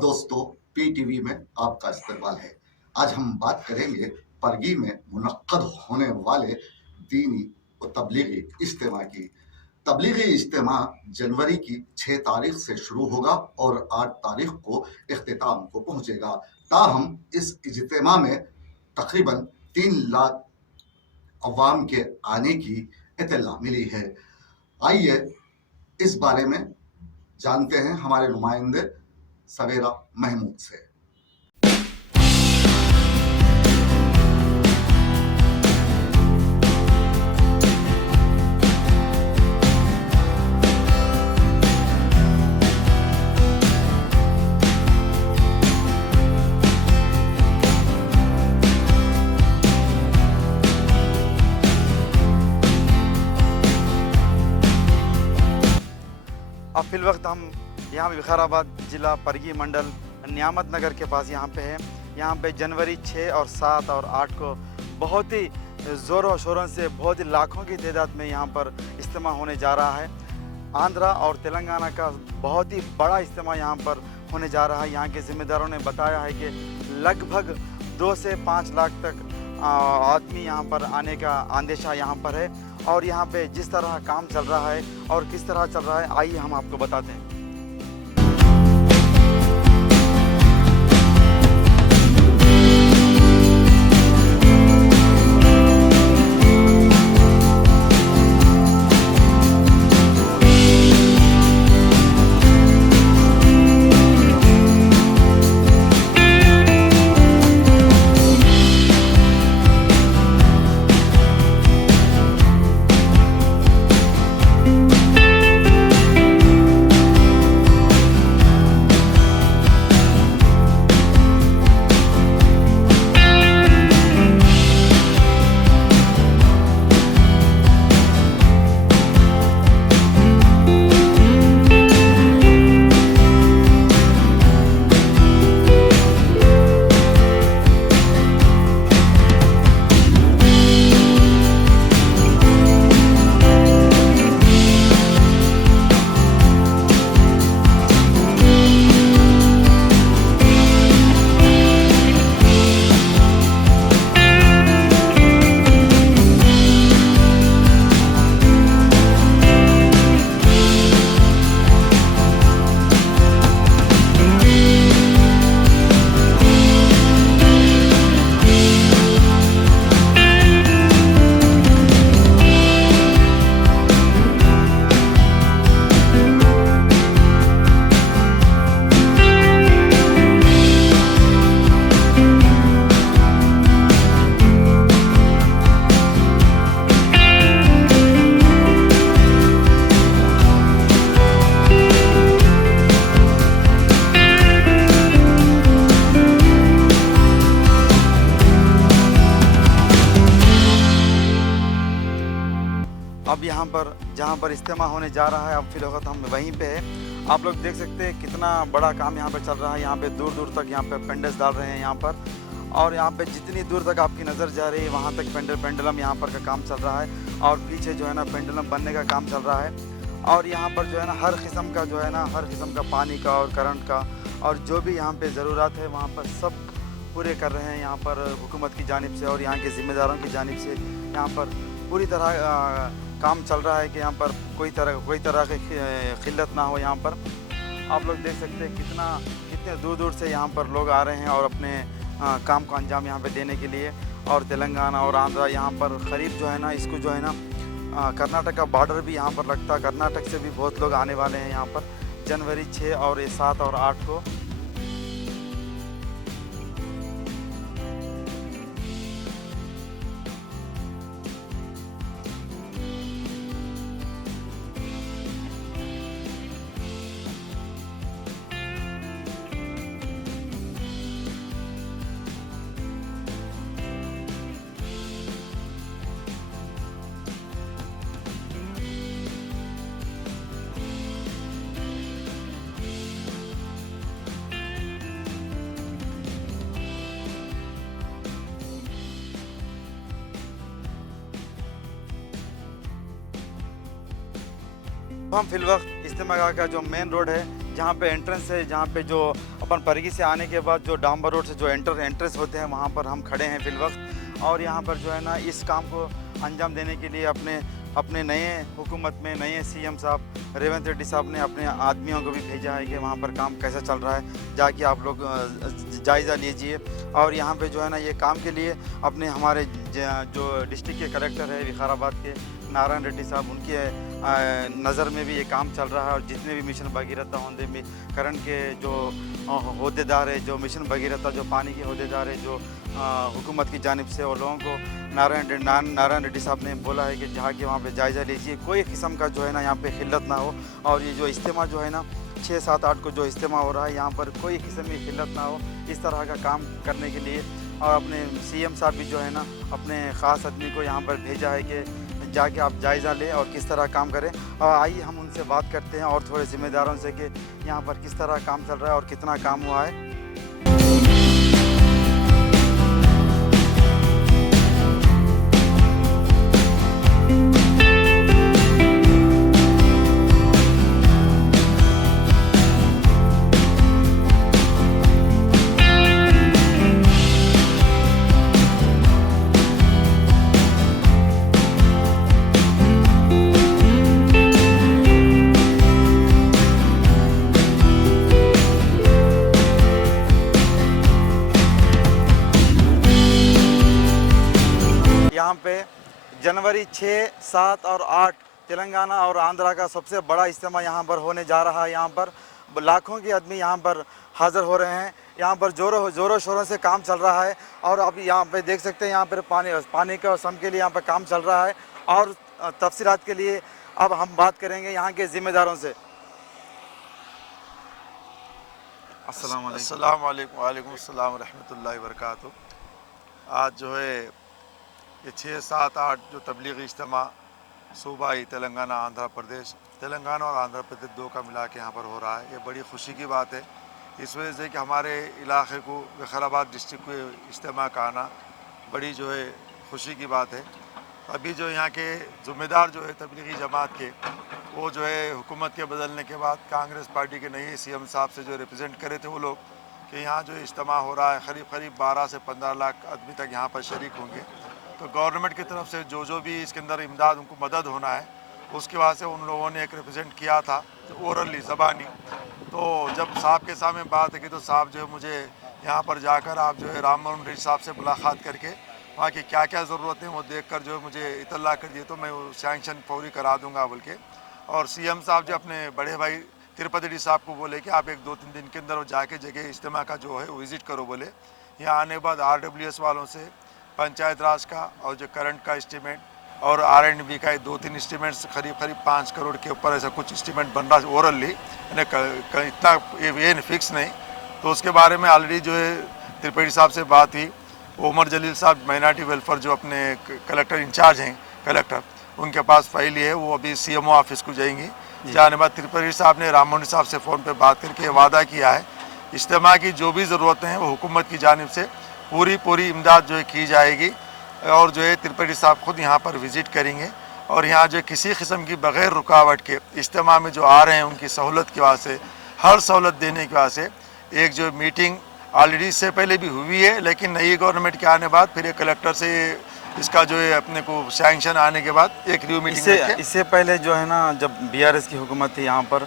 आदाब दोस्तों, पीटीवी में आपका इस्तकबाल है। आज हम बात करेंगे परगी में मुनक्कद होने वाले दीनी व तबलीगी इज्तिमा की। तबलीगी इज्तिमा जनवरी की 6 तारीख से शुरू होगा और 8 तारीख को इख्तिताम को पहुंचेगा। ताहम इस इज्तिमा में तकरीबन 3 लाख अवाम के आने की इत्तला मिली है। आइए इस बारे में जानते हैं हमारे नुमाइंदे सवेरा महमूद से। अब फिल वक्त हम यहाँ पे विकाराबाद ज़िला परगी मंडल नियामत नगर के पास यहाँ पे है। यहाँ पे जनवरी 6 और 7 और 8 को बहुत ही ज़ोरों शोरों से बहुत ही लाखों की तादाद में यहाँ पर इज्तिमा होने जा रहा है। आंध्रा और तेलंगाना का बहुत ही बड़ा इज्तिमा यहाँ पर होने जा रहा है। यहाँ के ज़िम्मेदारों ने बताया है कि लगभग 2 से 5 लाख तक आदमी यहाँ पर आने का अंदेशा यहाँ पर है। और यहाँ पे जिस तरह काम चल रहा है और किस तरह चल रहा है, आइए हम आपको बताते हैं। अब यहाँ पर जहाँ पर इज्तिमा होने जा रहा है, अब फिल वक्त हम वहीं पे है। आप लोग देख सकते हैं कितना बड़ा काम यहाँ पे चल रहा है। यहाँ पे दूर दूर तक यहाँ पे पेंडल्स डाल रहे हैं यहाँ पर, और यहाँ पे जितनी दूर तक आपकी नज़र जा रही है वहाँ तक पेंडुलम यहाँ पर का काम चल रहा है। और पीछे जो है ना पेंडुलम बनने का काम चल रहा है। और यहाँ पर जो है ना हर किस्म का जो है ना हर किस्म का पानी का और करंट का और जो भी यहाँ पे ज़रूरत है वहाँ पर सब पूरे कर रहे हैं यहाँ पर हुकूमत की जानिब से और यहाँ के ज़िम्मेदारों की जानिब से। यहाँ पर पूरी तरह काम चल रहा है कि यहाँ पर कोई तरह की खिल्लत ना हो। यहाँ पर आप लोग देख सकते हैं कितने दूर दूर से यहाँ पर लोग आ रहे हैं और अपने काम को अंजाम यहाँ पे देने के लिए। और तेलंगाना और आंध्रा यहाँ पर करीब जो है ना इसको जो है ना कर्नाटक का बॉर्डर भी यहाँ पर लगता है। कर्नाटक से भी बहुत लोग आने वाले हैं यहाँ पर जनवरी 6 और 7 और 8 को। हम फिल वक्त इज्तिमा का जो मेन रोड है जहाँ पे एंट्रेंस है, जहाँ पे जो अपन परगी से आने के बाद जो डाम्बर रोड से जो एंट्रेंस होते हैं वहाँ पर हम खड़े हैं फिल वक्त। और यहाँ पर जो है ना इस काम को अंजाम देने के लिए अपने नए हुकूमत में नए सीएम साहब रेवंत रेड्डी साहब ने अपने आदमियों को भी भेजा है कि वहाँ पर काम कैसा चल रहा है, जाके आप लोग जायज़ा लीजिए। और यहाँ पे जो है ना ये काम के लिए अपने हमारे जो डिस्ट्रिक्ट के कलेक्टर है विकाराबाद के नारायण रेड्डी साहब, उनके नज़र में भी ये काम चल रहा है। और जितने भी मिशन भगीरथ होंदे में करंट के जो अहदेदार है, जो मिशन भगीरथ जो पानी के अहदेदार है, जो हुकूमत की जानिब से, और लोगों को नारायण रेड्डी साहब ने बोला है कि जहाँ के वहाँ पे जायज़ा लीजिए, कोई किस्म का जो है ना यहाँ पे खिल्लत ना हो। और ये जो इज्तिमा जो है ना 6, 7, 8 को जो इज्तिमा हो रहा है, यहाँ पर कोई किस्म की खिल्लत ना हो, इस तरह का काम करने के लिए। और अपने सीएम साहब भी जो है ना अपने ख़ास आदमी को यहाँ पर भेजा है कि जाके आप जायज़ा लें और किस तरह काम करें। और आइए हम उनसे बात करते हैं और थोड़े ज़िम्मेदारों से कि यहाँ पर किस तरह काम चल रहा है और कितना काम हुआ है। यहाँ पे जनवरी 6, 7 और 8 तेलंगाना और आंध्रा का सबसे बड़ा इज्तिमा यहाँ पर होने जा रहा है। यहाँ पर लाखों के आदमी यहाँ पर हाज़िर हो रहे हैं। यहाँ पर ज़ोरों शोरों से काम चल रहा है। और अब यहाँ पे देख सकते हैं यहाँ पर पानी का सम के लिए यहाँ पर काम चल रहा है। और तफसीलात के लिए अब हम बात करेंगे यहाँ के ज़िम्मेदारों से। अस्सलाम वालेकुम। वालेकुम अस्सलाम रहमतुल्लाहि व बरकातहू। आज जो है ये 6, 7, 8 जो तबलीगी इज्तिमा सूबाई तेलंगाना आंध्र प्रदेश, तेलंगाना और आंध्र प्रदेश 2 का मिला के यहाँ पर हो रहा है, ये बड़ी खुशी की बात है। इस वजह से कि हमारे इलाके को विकाराबाद डिस्ट्रिक्ट को इज्तिमा का आना बड़ी जो है खुशी की बात है। अभी जो यहाँ के ज़िम्मेदार जो है तबलीगी जमात के, वो जो है हुकूमत के बदलने के बाद कांग्रेस पार्टी के नए सीएम साहब से जो रिप्रेजेंट करे थे वो लोग कि यहाँ जो इज्तिमा हो रहा है करीब 12 से 15 लाख आदमी तक यहाँ पर शरीक होंगे। तो गवर्नमेंट की तरफ से जो भी इसके अंदर इमदाद उनको मदद होना है, उसके वास्ते उन लोगों ने एक रिप्रेजेंट किया था ओरली ज़बानी। तो जब साहब के सामने बात है कि तो साहब जो है मुझे यहाँ पर जाकर आप जो है राम मोहन रेड्डी साहब से मुलाकात करके वहाँ की क्या क्या ज़रूरत है वो देखकर जो है मुझे इतला कर दिए तो मैं वो सैंक्शन फौरी करा दूँगा बोल के। और सीएम साहब जो अपने बड़े भाई तिरुपति रेड्डी साहब को बोले कि आप 1-2-3 दिन के अंदर वो जाके जगह इज्तिमा का जो है विज़िट करो बोले। यहाँ आने के बाद RWS वालों से पंचायत राज का और जो करंट का एस्टीमेट और R&B का 2-3 एस्टीमेट्स करीब 5 करोड़ के ऊपर ऐसा कुछ एस्टीमेट बन रहा है ओरली, इतना ये फिक्स नहीं। तो उसके बारे में ऑलरेडी जो है त्रिपाठी साहब से बात हुई। उमर जलील साहब माइनॉरिटी वेलफेयर जो अपने कलेक्टर इंचार्ज हैं कलेक्टर, उनके पास फाइल है, वो अभी CMO ऑफिस को जाएंगी। जाने बाद त्रिपाठी साहब ने राम मोहन साहब से फ़ोन पे बात करके वादा किया है इज्तिमा की जो भी ज़रूरतें हैं वो हुकूमत की जानिब से पूरी इमदाद जो है की जाएगी। और जो है त्रिपाठी साहब खुद यहाँ पर विज़िट करेंगे और यहाँ जो किसी किस्म की बग़ैर रुकावट के इज्तिमा में जो आ रहे हैं उनकी सहूलत की वास्ते, हर सहूलत देने की वास्ते एक जो मीटिंग ऑलरेडी इससे पहले भी हुई है, लेकिन नई गवर्नमेंट के आने बाद फिर एक कलेक्टर से इसका जो है अपने को सैंक्शन आने के बाद एक रिव्यू मीटिंग इससे पहले जो है ना जब BRS की हुकूमत थी यहाँ पर,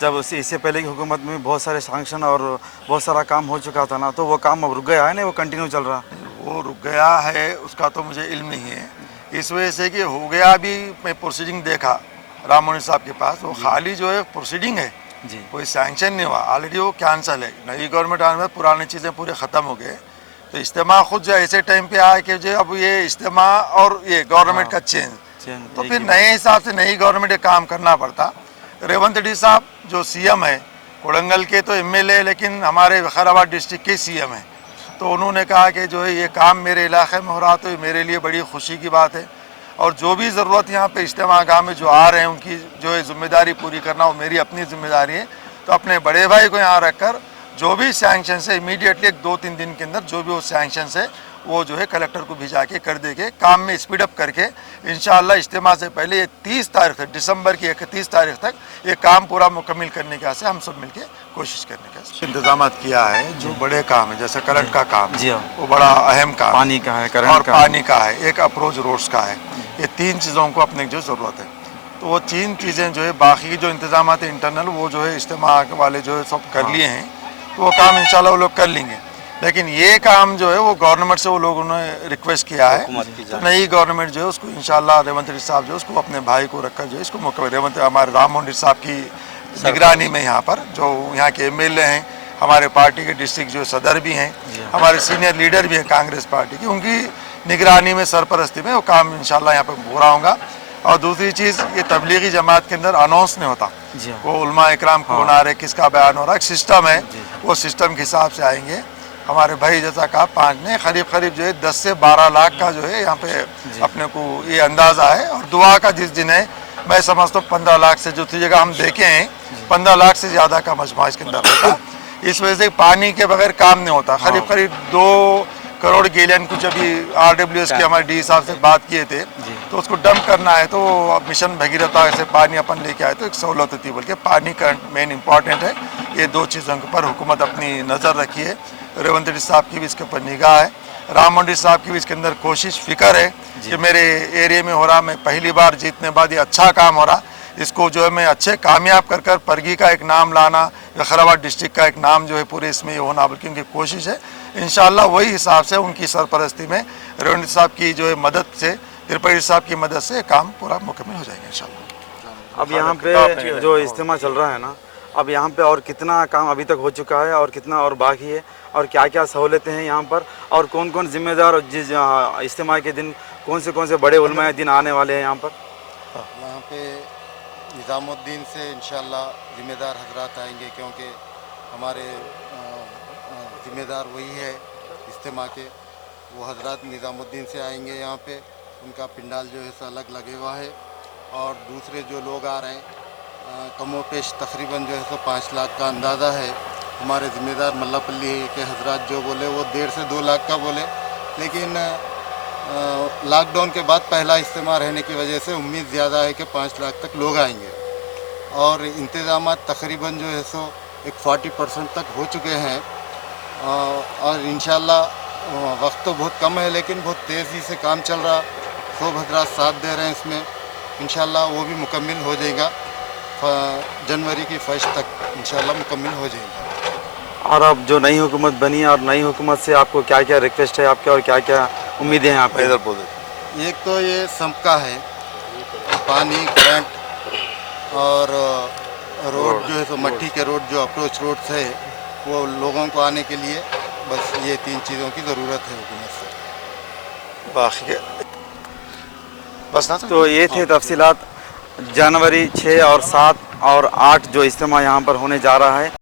जब इससे पहले की हुकूमत में बहुत सारे सैंक्शन और बहुत सारा काम हो चुका था ना, तो वो काम अब रुक गया है ना, वो कंटिन्यू चल रहा है? वो रुक गया है उसका तो मुझे इल्म नहीं है, इस वजह से कि हो गया भी। मैं प्रोसीडिंग देखा राम मोहन साहब के पास, वो खाली जो है प्रोसीडिंग है जी, कोई सैंक्शन नहीं हुआ, ऑलरेडी वो कैंसिल है। नई गवर्नमेंट आने में पुरानी चीज़ें पूरे ख़त्म हो गए। तो इज्तिमा खुद जो ऐसे टाइम पे आया कि जो अब ये इज्तिमा और ये गवर्नमेंट का चेंज, तो फिर नए हिसाब से नई गवर्नमेंट का काम करना पड़ता। रेवंत रेड्डी साहब जो CM है कोड़ंगल के, तो MLA लेकिन हमारे विकाराबाद डिस्ट्रिक्ट के CM है, तो उन्होंने कहा कि जो है ये काम मेरे इलाके में हो रहा, तो ये मेरे लिए बड़ी खुशी की बात है। और जो भी ज़रूरत यहाँ पे इज्तिमा गाह में जो आ रहे हैं उनकी जो है ज़िम्मेदारी पूरी करना वो मेरी अपनी ज़िम्मेदारी है। तो अपने बड़े भाई को यहाँ रख कर जो भी सैंक्शन है इमीडिएटली 1-2-3 दिन के अंदर जो भी वो सैंक्शन है वो जो है कलेक्टर को भिजा के कर देंगे, काम में स्पीड अप करके इंशाअल्लाह इज्तिमा से पहले ये 30 तारीख तक, दिसंबर की 31 तारीख तक ये काम पूरा मुकम्मल करने के से हम सब मिलके कोशिश करने का इंतजाम किया है। जो बड़े काम है जैसे करंट का काम, जी हाँ, वो बड़ा अहम काम, पानी का है, करंट और का पानी का है, एक अप्रोच रोड्स का है। ये 3 चीज़ों को अपने जो ज़रूरत है, तो वो 3 चीज़ें जो है, बाकी जो इंतजाम है इंटरनल वो जो है इज्तिमा वाले जो है सब कर लिए हैं, तो वो काम इंशाल्लाह वो लोग कर लेंगे। लेकिन ये काम जो है वो गवर्नमेंट से वो लोगों ने रिक्वेस्ट किया है, तो नई गवर्नमेंट जो है उसको इंशाल्लाह रेवंत रेड्डी साहब जो है उसको अपने भाई को रखकर जो है इसको रेवंत हमारे राम मोहन रेड्डी साहब की निगरानी में यहाँ पर जो यहाँ के एमएलए हैं, हमारे पार्टी के डिस्ट्रिक्ट जो सदर भी हैं, हमारे सीनियर लीडर भी हैं कांग्रेस पार्टी की, उनकी निगरानी में सरपरस्ती में वो काम इंशाल्लाह यहाँ पर पूरा होगा। और दूसरी चीज़, ये तबलीगी जमात के अंदर अनाउंस नहीं होता, वो उलमा इकराम कौन आ रहे, किसका बयान हो रहा है, सिस्टम है, वो सिस्टम के हिसाब से आएंगे। हमारे भाई जैसा कहा 5 ने करीब जो है 10 से 12 लाख का जो है यहाँ पे अपने को ये अंदाज़ा है। और दुआ का जिस दिन है, मैं समझता हूँ 15 लाख से जो जगह हम देखे हैं 15 लाख से ज़्यादा का मजमा इसके अंदर होता। इस वजह से पानी के बगैर काम नहीं होता। करीब 2 करोड़ गैलन कुछ अभी RWS के हमारे डी साहब से बात किए थे, तो उसको डंप करना है, तो मिशन भगीरथा से पानी अपन लेके आए तो एक सहूलत होती है। बोल के पानी का मेन इंपॉर्टेंट है। ये 2 चीज़ों के ऊपर हुकूमत अपनी नज़र रखी है। रेवंत रेड्डी साहब की भी इसके ऊपर निगाह है, राम मोहन रेड्डी साहब की भी इसके अंदर कोशिश फिक्र है कि मेरे एरिया में हो रहा, मैं पहली बार जीतने बाद ये अच्छा काम हो रहा, इसको जो है मैं अच्छे कामयाब कर परगी का एक नाम लाना, खैराबाद डिस्ट्रिक्ट का एक नाम जो है पूरे इसमें ये होना, बल्कि उनकी कोशिश है। इंशाअल्लाह वही हिसाब से उनकी सरपरस्ती में रेवंत साहब की जो है मदद से, त्रिपाठी साहब की मदद से काम पूरा मुकम्मल हो जाएगा इंशाअल्लाह। अब यहाँ पे जो इज्तिमा चल रहा है ना, अब यहाँ पे और कितना काम अभी तक हो चुका है और कितना और बाकी है, और क्या क्या सहूलतें हैं यहाँ पर, और कौन कौन जिम्मेदार, जिस इज्तिमा के दिन कौन से बड़े उलमा दिन आने वाले हैं यहाँ पर? यहाँ पे निज़ामुद्दीन से इंशाल्लाह ज़िम्मेदार हजरात आएंगे, क्योंकि हमारे ज़िम्मेदार वही है इज्तिमा के, वो हजरात निज़ामुद्दीन से आएंगे यहाँ पे। उनका पिंडाल जो है सो अलग लगे हुआ है। और दूसरे जो लोग आ रहे हैं कमो पेश तकरीबन जो है सो 5 लाख का अंदाज़ा है। हमारे ज़िम्मेदार मल्लापल्ली के हजरात जो बोले वो 1.5 से 2 लाख का बोले, लेकिन लॉकडाउन के बाद पहला इज्तिमा रहने की वजह से उम्मीद ज़्यादा है कि 5 लाख तक लोग आएंगे। और इंतज़ाम तकरीबन जो है सो एक 40% तक हो चुके हैं। और इंशाल्लाह वक्त तो बहुत कम है, लेकिन बहुत तेज़ी से काम चल रहा, सब हजरात साथ दे रहे हैं इसमें। इंशाल्लाह वो भी मुकम्मल हो जाएगा, जनवरी की 1 तक इंशाल्लाह मुकम्मल हो जाएगा। और अब जो नई हुकूमत बनी है, और नई हुकूमत से आपको क्या क्या रिक्वेस्ट है आपके, और क्या क्या उम्मीदें हैं आप इधर बोल दें? एक तो ये सबका है, पानी, करंट और रोड जो है तो मट्टी के रोड जो अप्रोच रोड्स है वो लोगों को आने के लिए, बस ये 3 चीज़ों की ज़रूरत है हुकूमत से। बाकी बस ना। तो ये थे तफसीलात जनवरी 6 और 7 और 8 जो इज्तिमा यहाँ पर होने जा रहा है।